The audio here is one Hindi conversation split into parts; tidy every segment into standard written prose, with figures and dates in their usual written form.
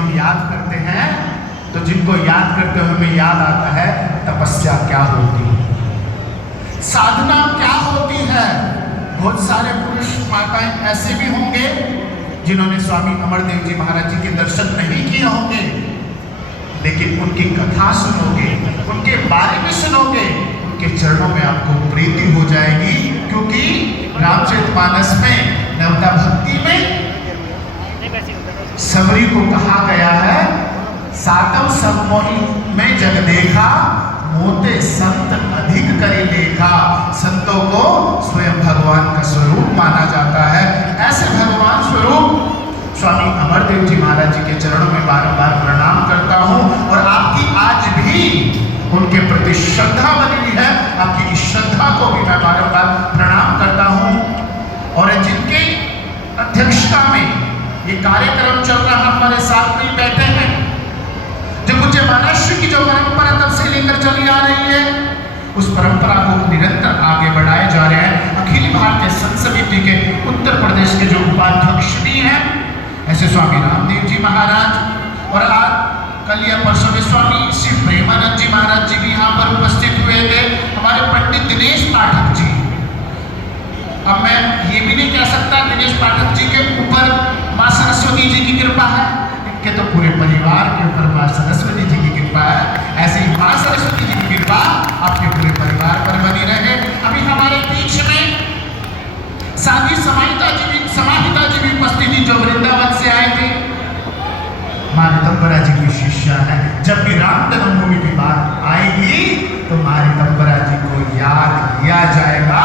हम याद करते हैं तो जिनको याद करते हुए हमें याद आता है तपस्या क्या होती है, साधना क्या होती है। बहुत सारे पुरुष माताएं ऐसे भी होंगे जिन्होंने स्वामी अमरदेव जी महाराज जी के दर्शन नहीं किए होंगे, लेकिन उनकी कथा सुनोगे, उनके बारे में सुनोगे, उनके चरणों में आपको प्रीति हो जाएगी। क्योंकि रामचरितमानस में नवदा भक्ति में सबरी को कहा गया है, सातव सब मोहि में जग देखा, मोते संत अधिक करे लेखा। संतों को स्वयं भगवान का स्वरूप माना जाता है। ऐसे भगवान स्वरूप स्वामी अमरदेव जी महाराज जी के चरणों में बारंबार प्रणाम करता हूँ। और आपकी आज भी उनके प्रति श्रद्धा बनी हुई है, आपकी इस श्रद्धा को भी मैं बारंबार प्रणाम करता हूँ। और जिनके अध्यक्षता में ये कार्यक्रम चल रहा, हमारे साथ में बैठे हैं, जो पूज्य महाराष्ट्र की जो परंपरा तब से लेकर चली आ रही है, उस परंपरा को निरंतर आगे बढ़ाए जा रहे हैं। अखिल भारतीय संत समिति के उत्तर प्रदेश के जो उपाध्यक्ष भी हैं, ऐसे स्वामी रामदेव जी महाराज, और आज कल या परसों में स्वामी श्री प्रेमानंद जी महाराज जी भी यहाँ पर उपस्थित हुए थे। हमारे पंडित दिनेश पाठक जी, अब मैं ये भी नहीं कह सकता दिनेश पाठक जी के ऊपर माँ सरस्वती जी की कृपा है, इनके तो पूरे परिवार के ऊपर माँ सरस्वती जी की कृपा है। ऐसे ही माँ सरस्वती जी की कृपा आपके पूरे परिवार पर बनी रहे। अभी हमारे बीच में साधी समाहिता जी भी उपस्थित थी, जो वृंदावन से आए थे। माँ ऋतंबरा जी की शिष्या है। जब भी राम जन्मभूमि की बात आएगी तो माँ ऋतंबरा जी को याद किया जाएगा।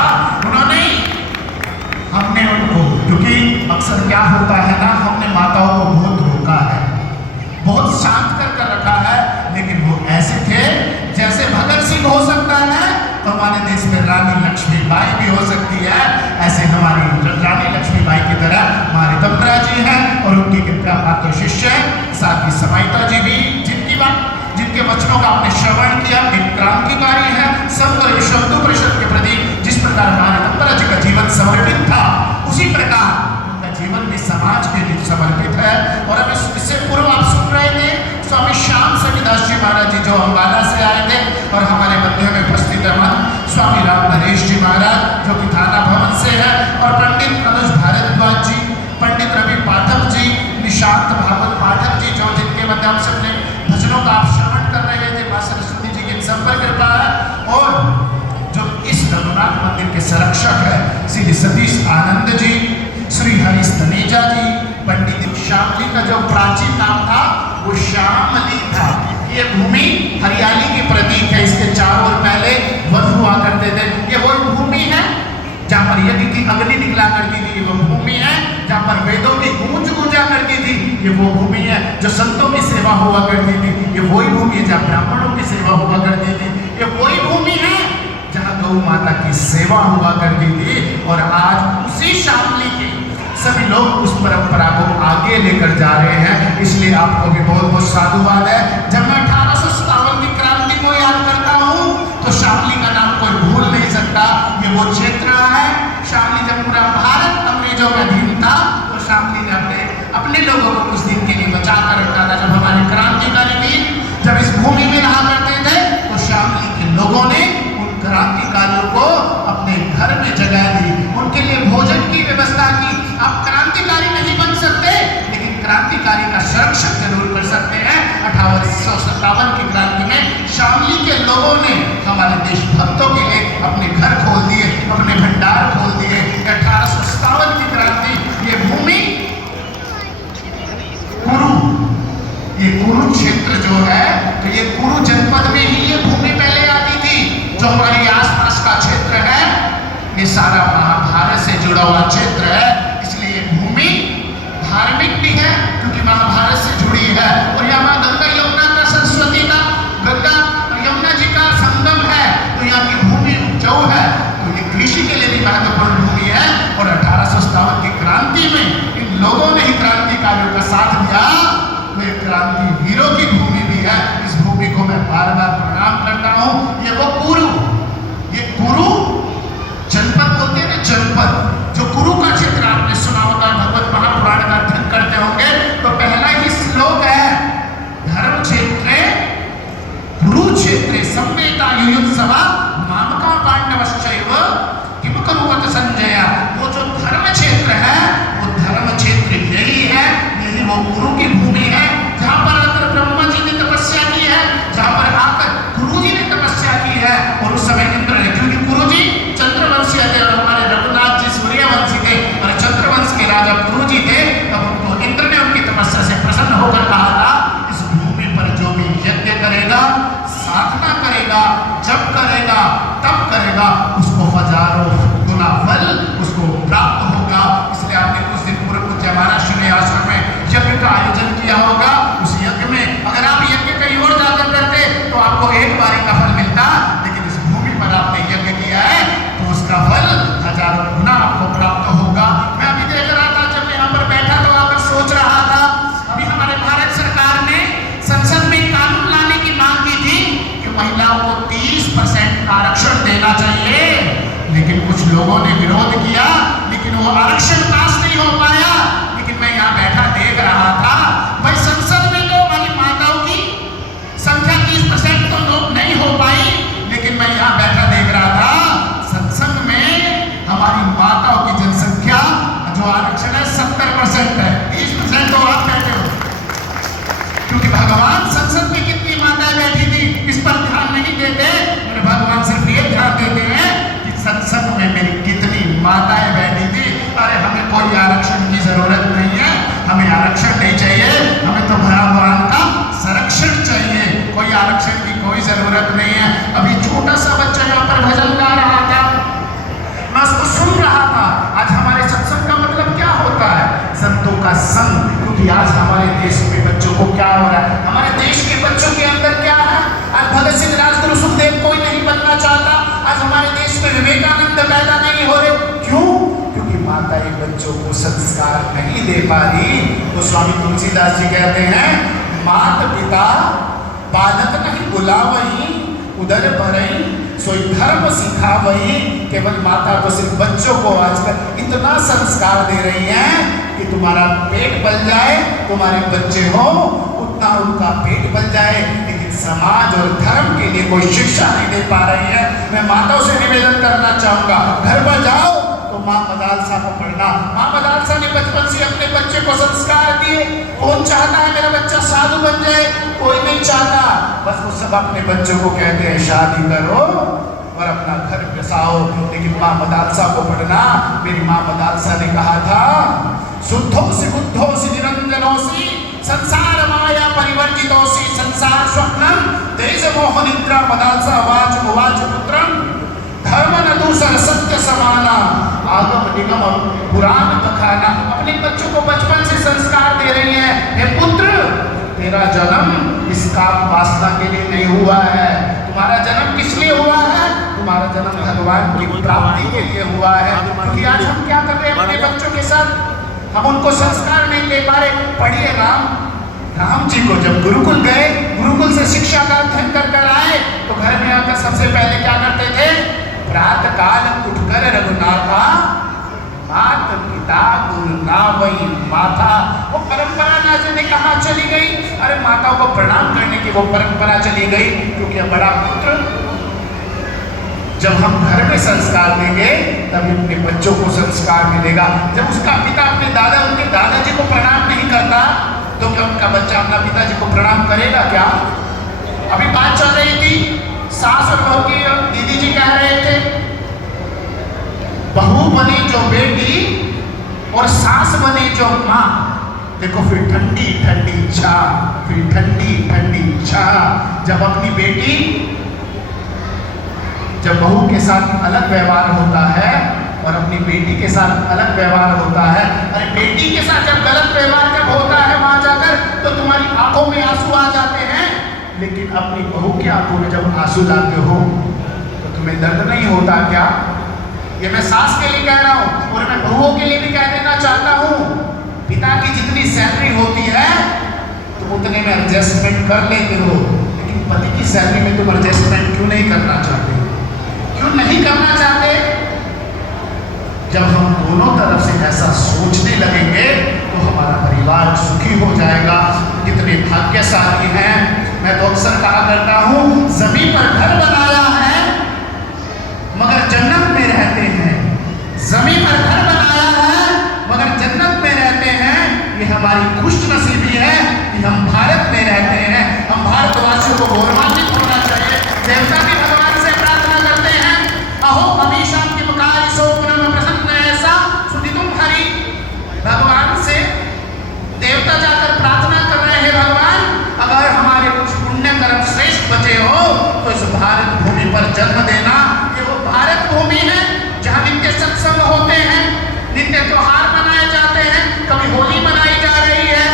हमने उनको, क्योंकि अक्सर क्या होता है ना, हमने माताओं को बहुत रोका है, बहुत शांत कर रखा है, लेकिन वो ऐसे थे जैसे भगत सिंह हो सकता है तो हमारे देश में रानी लक्ष्मीबाई भी हो सकती है। ऐसे हमारी रानी लक्ष्मीबाई की तरह माँ ऋतंबरा जी हैं और उनकी कृपा पात्र शिष्य है। साथ ही समाहिता जी भी, जिनके वचनों का आपने श्रवण किया, एक क्रांतिकारी है। संत और विश्व हिंदू परिषद के प्रति जिस प्रकार माँ ऋतंबरा जी का जीवन समर्पित था, उसी प्रकार उनका जीवन भी समाज के लिए समर्पित है। और अब इससे पूर्व आप सुन रहे थे स्वामी श्याम समीदास जी महाराज जी, जो अम्बाला से आए थे, और हमारे मध्य में उपस्थित है स्वामी राम नरेश जी महाराज, जो कि थाना भवन से है, और पंडित अनुज भारद्वाज जी, पंडित रवि पाठक जी, निशांत भागवत पाठक जी, जो जिनके माध्यम से अपने भजनों का आप श्रवण कर रहे थे। माँ सरस्वती जी की संपर्क कृपा है। और जो इस रघुनाथ मंदिर के संरक्षक है श्री सतीश आनंद जी, श्री हरीश तनेजा जी, पंडित श्यामली का जो प्राचीन नाम था वो श्यामली था। ये भूमि हरियाली के प्रतीक है। इसके चारों ओर पहले वन हुआ करते थे। ये वो भूमि है जहाँ पर यज्ञ की अग्नि निकला करती थी। ये वो भूमि है जहाँ पर वेदों की गूंज गूंजा करती थी। ये वो भूमि है जो संतों की सेवा हुआ करती थी। ये वही भूमि है जहाँ ब्राह्मणों की सेवा हुआ करती थी। ये वही भूमि है जहाँ गौ माता की सेवा हुआ करती थी। और आज उसी शामली के सभी लोग उस परंपरा को आगे लेकर जा रहे हैं। इसलिए आपको भी बहुत बहुत साधुवाद है। जब मैं 1857 की क्रांति को याद करता हूँ तो शामली का नाम कोई भूल नहीं सकता। ये वो क्षेत्र है, शामली जब पूरा भारत अंग्रेजों का अधीन था तो शामली ने अपने लोगों को कुछ दिन के लिए बचा कर रखा था। जब हमारे क्रांतिकारी वीर जब इस भूमि में रहा करते थे तो शामली के लोगों ने उन क्रांतिकारियों को अपने घर में जगह दी, उनके लिए भोजन की व्यवस्था की। आप क्रांतिकारी नहीं बन सकते, लेकिन क्रांतिकारी का संरक्षण जरूर कर सकते हैं। 1857 की क्रांति में शामली के लोगों ने हमारे देशभक्तों के लिए अपने घर खोल दिए, अपने भंडार खोल दिए। 1857 की क्रांति, ये भूमि कुरु क्षेत्र जो है, तो ये कुरु जनपद में ही ये भूमि पहले आती थी। जो हमारी आसपास का क्षेत्र है, ये सारा महाभारत से जुड़ा हुआ क्षेत्र है। इसलिए भूमि धार्मिक भी है क्योंकि महाभारत से जुड़ी है। और यहाँ गंगा यमुना का, सरस्वती का, गंगा यमुना जी का संगम है, तो यहाँ की भूमि उपजाऊ है, तो ये कृषि के लिए भी महत्वपूर्ण भूमि है। और 1857 की क्रांति में इन लोगों ने ही क्रांतिकारियों का साथ दिया, तो ये क्रांति वीरों की भूमि भी है। इस भूमि को मैं बार बार प्रणाम करता हूँ। ये वो कुरु, ये कुरु जनपद बोलते हैं ना, जनपद, जो कुरु का क्षेत्र आपने सुना होगा, भगवत महापुराण का अध्ययन करते होंगे तो पहला ही श्लोक है क्योंकि आज हमारे देश में बच्चों को क्या हो रहा है, हमारे देश के बच्चों के अंदर क्या है। आज भगत सिंह, राजगुरु, सुखदेव कोई नहीं बनना चाहता। आज हमारे देश में विवेकानंद पैदा नहीं हो रहे। क्यों? क्योंकि माता एक बच्चों को संस्कार नहीं दे पा रही। तो स्वामी तुलसीदास जी कहते हैं, माता पिता बालक नहीं बुलावई, उधर भरई सोई धर्म सिखावई। केवल माता तो सिर्फ बच्चों को आजकल इतना संस्कार दे रही है कि तुम्हारा पेट पल जाए, तुम्हारे बच्चे हो उतना उनका पेट पल जाए, लेकिन समाज और धर्म के लिए कोई शिक्षा नहीं दे पा रही है। मैं माताओं से निवेदन करना चाहूंगा, घर पर जाओ तो माँ मदालसा को पढ़ना। माँ मदालसा ने बचपन से अपने बच्चे को संस्कार दिए। कौन चाहता है मेरा बच्चा साधु बन जाए? कोई नहीं चाहता। बस वो सब अपने बच्चों को कहते हैं शादी करो और अपना घर बसाओ, लेकिन माँ मदालसा को पढ़ना। मेरी माँ मदालसा ने कहा था, शुद्धोसी बुद्धोसी निरंजनोसी संसार माया परिवर्जितोसी संसार स्वप्नम तेज मोह निद्रा मदालसा वाच उवाच पुत्रम धर्म न दूसर सत्य समाना आगम निगम और पुराण बखाना। अपने बच्चों को बचपन से संस्कार दे रही है, हे पुत्र तेरा जन्म इस काम वासना के लिए नहीं हुआ है। तुम्हारा जन्म किस लिए हुआ है? तुम्हारा जन्म भगवान की प्राप्ति के लिए हुआ है। क्योंकि आज हम क्या कर रहे हैं अपने बच्चों के साथ? हम उनको संस्कार नहीं दे पा रहे। पढ़िए राम जी को जब गुरुकुल गए, गुरुकुल से शिक्षा का अध्ययन कर कर आए, तो घर में आकर सबसे पहले क्या करते थे? प्रातः काल उठकर रघुनाथा मात पिता गुरु नावई माता। वो परंपरा ना जाने कहाँ चली गई। अरे माताओं को प्रणाम करने की वो परंपरा चली गई, क्योंकि बड़ा पुत्र जब हम घर में संस्कार देंगे तभी अपने बच्चों को संस्कार मिलेगा। जब उसका पिता अपने दादा, उनके दादाजी को प्रणाम नहीं करता, तो क्या उनका बच्चा अपना पिताजी को प्रणाम करेगा क्या? अभी बात चल रही थी, सास और बहू की। दीदी जी कह रहे थे, बहू बने जो बेटी और सास बने जो माँ। देखो फिर ठंडी ठंडी छाँ, फिर ठंडी ठंडी छाँ। जब अपनी बेटी, जब बहू के साथ अलग व्यवहार होता है और अपनी बेटी के साथ अलग व्यवहार होता है। अरे बेटी के साथ जब गलत व्यवहार जब होता है वहां जाकर, तो तुम्हारी आंखों में आंसू आ जाते हैं, लेकिन अपनी बहू की आंखों में जब आंसू लाते हो तो तुम्हें दर्द नहीं होता क्या? ये मैं सास के लिए कह रहा हूं और मैं बहुओं के लिए भी कह देना चाहता हूं। पिता की जितनी सैलरी होती है तुम उतने में एडजस्टमेंट कर लेते हो, लेकिन पति की सैलरी में तुम एडजस्टमेंट क्यों नहीं करना चाहते? क्यों नहीं करना चाहते? जब हम दोनों तरफ से ऐसा सोचने लगेंगे तो हमारा परिवार सुखी हो जाएगा। कितने भाग्यशाली हैं। मैं तो अक्सर कहा करता हूँ, जमीन पर घर बनाया है मगर जन्नत में रहते हैं। जमीन पर घर बनाया है मगर जन्नत में रहते हैं। ये हमारी खुशनसीबी है कि हम भारत में रहते हैं। हम भारतवासियों को गौरवान्वित होना चाहिए। देवता भी भगवान से प्रार्थना करते हैं, अहो अमीशाम की मुकारी सोपनम प्रसन्न ऐसा सुनितुम हरि। भगवान से देवता जाकर प्रार्थना कर रहे हैं, भगवान अगर हमारे कुछ पुण्य कर्म श्रेष्ठ बचे हो तो इस भारत भूमि पर जन्म देना। ये वो भारत भूमि है जहाँ नित्य सत्संग होते हैं, नित्य त्योहार मनाए जाते हैं। कभी होली मनाई जा रही है,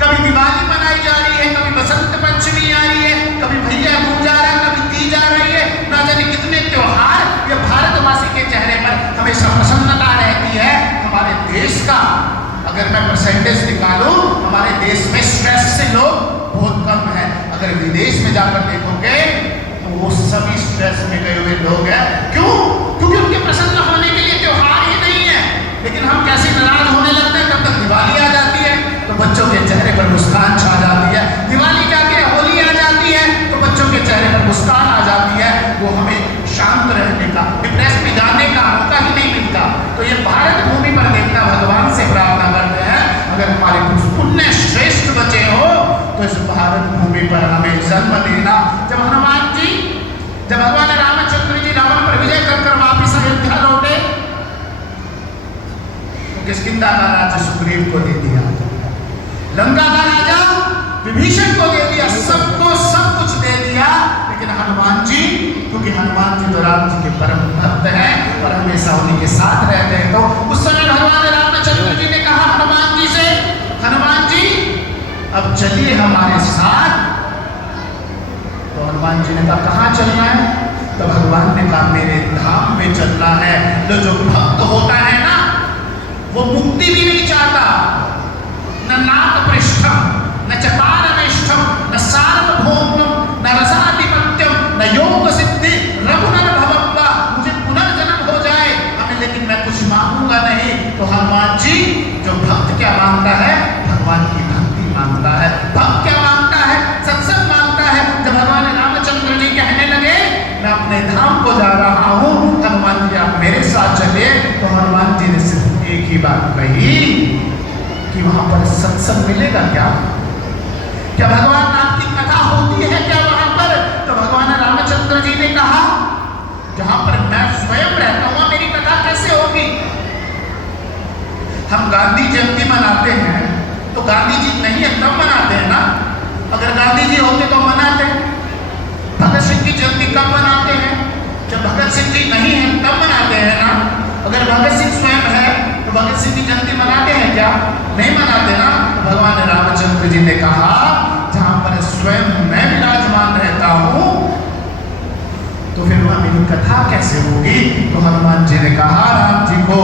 कभी दिवाली मनाई जा रही है, कभी बसंत पंचमी आ रही है, कभी भैया दूज आ रहा है, कभी तीज आ रही है। ना जाने कितने त्योहार। ये भारतवासी के चेहरे पर हमेशा प्रसन्नता रहती है। हमारे देश का अगर मैं परसेंटेज निकालूं, हमारे देश में स्ट्रेस से लोग बहुत कम है। अगर विदेश में जाकर देखोगे तो वो सभी स्ट्रेस में गए हुए लोग हैं। क्यों? क्योंकि उनके प्रसन्न होने के लिए त्योहार ही नहीं है। लेकिन हम कैसे नाराज होने लगते हैं, तब तक दिवाली आ जाती है तो बच्चों के चेहरे पर मुस्कान छा जाती है। दिवाली जाके होली आ जाती है तो बच्चों के चेहरे पर मुस्कान आ जाती है। वो हमें शांत रहने का, डिप्रेस में जाने का मौका ही नहीं मिलता। तो ये भारत भूमि पर देवता भगवान से प्रार्थना करते हैं, अगर हमारे कुछ पुण्य श्रेष्ठ बचे हो तो इस भारत भूमि पर हमें जन्म देना। जब हनुमान जी, जब भगवान रामचंद्र जी रावण पर विजय कर वापिस अयोध्या लौटे तो किष्किंधा का राज्य सुग्रीव को दे दिया, लंका का राजा विभीषण को दे दिया, सबको सब कुछ दे दिया। लेकिन हनुमान जी, क्योंकि हनुमान जी तो राम जी के परम भक्त हैं और हमेशा उन्हीं के साथ रहते हैं, तो उस समय भगवान रामचंद्र जी ने कहा हनुमान जी से, अब चलिए हमारे साथ। तो हनुमान जी ने कहा कहाँ चलना है? तो भगवान ने कहा मेरे धाम में चलना है। तो जो भक्त होता है ना, वो मुक्ति भी नहीं चाहता, न नाक पृष्ठम, न चपारमेष्ठम, न सार्वभौमम, न रसाधिपत्यम, न योग सिद्धि, रघुनर भवत्वा, मुझे पुनर्जन्म हो जाए हमें, लेकिन मैं कुछ मांगूंगा नहीं। तो हनुमान जी, जो भक्त क्या मांगता है? भगवान की भक्ति मांगता है। भक्त क्या मांगता है? सत्संग मांगता है। जब भगवान रामचंद्र जी कहने लगे मैं अपने धाम को जा रहा हूं, हनुमान जी आप मेरे साथ चले, तो हनुमान जी ने सिर्फ एक ही बात कही कि वहां पर सत्संग मिलेगा क्या? क्या भगवान नाम की कथा होती है क्या वहां पर? तो भगवान रामचंद्र जी ने कहा जहां पर मैं स्वयं रहता हूं मेरी कथा कैसे होगी? हम गांधी जयंती मनाते हैं तो गांधी जी नहीं है तब मनाते हैं ना। अगर गांधी जी होते तो मनाते हैं। भगत सिंह की जयंती कब मनाते हैं? जब भगत सिंह जी नहीं है तब मनाते हैं ना। अगर भगत सिंह स्वयं है तो भगत सिंह की जयंती मनाते हैं क्या? नहीं मनाते ना। तो भगवान रामचंद्र जी ने कहा जहां पर स्वयं मैं विराजमान रहता हूं तो फिर वह मेरी कथा कैसे होगी? तो हनुमान जी ने कहा राम जी को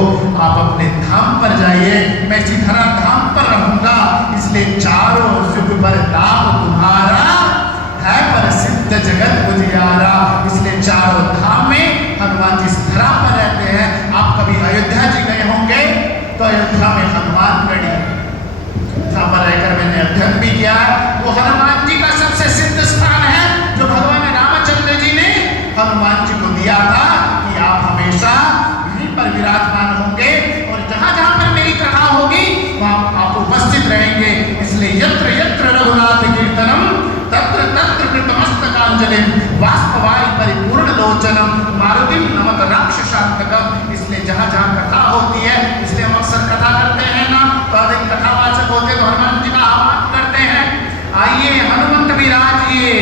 आप अपने धाम पर जाइए, मैं इसी धरा धाम पर रहूंगा, इसलिए चारों युग पर दाम तुम्हारा है प्रसिद्ध जगत उजियारा। इसलिए चारों धाम में हनुमान जी इस धरा पर रहते हैं। आप कभी अयोध्या जी गए होंगे तो अयोध्या में हनुमानगढ़ी, जहां पर रहकर मैंने अध्ययन भी किया, वो हनुमान जी का सबसे सिद्ध स्थान है जो भगवान रामचंद्र जी ने हनुमान जी को दिया था कि आप हमेशा यहीं पर विराजमान होंगे और जहां जहां पर मेरी कथा होगी वहां आप उपस्थित रहेंगे। इसलिए यत्र यत्र रघुनाथ कीर्तनम तत्र तत्र कृतमस्तकांजलि वाष्पवारि परिपूर्ण लोचनम मारुतिम नमत राक्षसांतकम। इसलिए जहां जहां कथा होती है, इसलिए हम अक्सर कथा करते हैं ना, तो अधिक कथावाचक होते तो हनुमान जी का आह्वान करते हैं आइए हनुमंत विराजिए,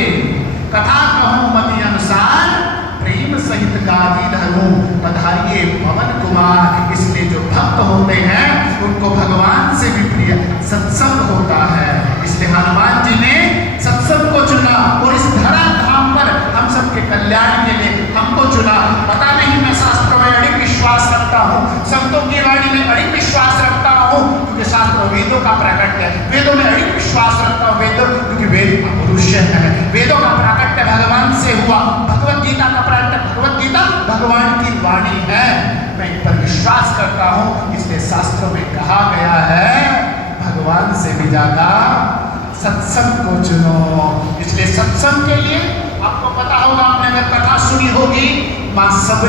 कथा कहूं मति अनुसार, प्रेम सहित गादी धरूं पधारिए पवन कुमार। इसलिए जो भक्त होते हैं उनको भगवान से भी प्रिय सत्संग होता है। इसलिए हनुमान जी ने सत्संग को चुना और इस धरा धाम पर हम सबके कल्याण के लिए हमको चुना। पता नहीं मैं शास्त्रों में अड़िग विश्वास रखता हूँ, संतों की वाणी में अड़िग विश्वास रखता हूँ क्योंकि शास्त्र वेदों का प्राकट्य है। वेदों में अड़िग विश्वास रखता हूँ, वेदों क्योंकि वेद मनुष्य है। वेदों का प्राकट्य भगवान से हुआ, भगवत गीता का प्राकट्य, भगवत गीता भगवान की वाणी है, मैं इन पर विश्वास करता हूँ। इसलिए शास्त्रों में कहा गया है भगवान से भी ज्यादा सत्संग को चुनो। इसलिए सत्संग के लिए आपको पता होगा, आपने अगर कथा सुनी होगी मां सब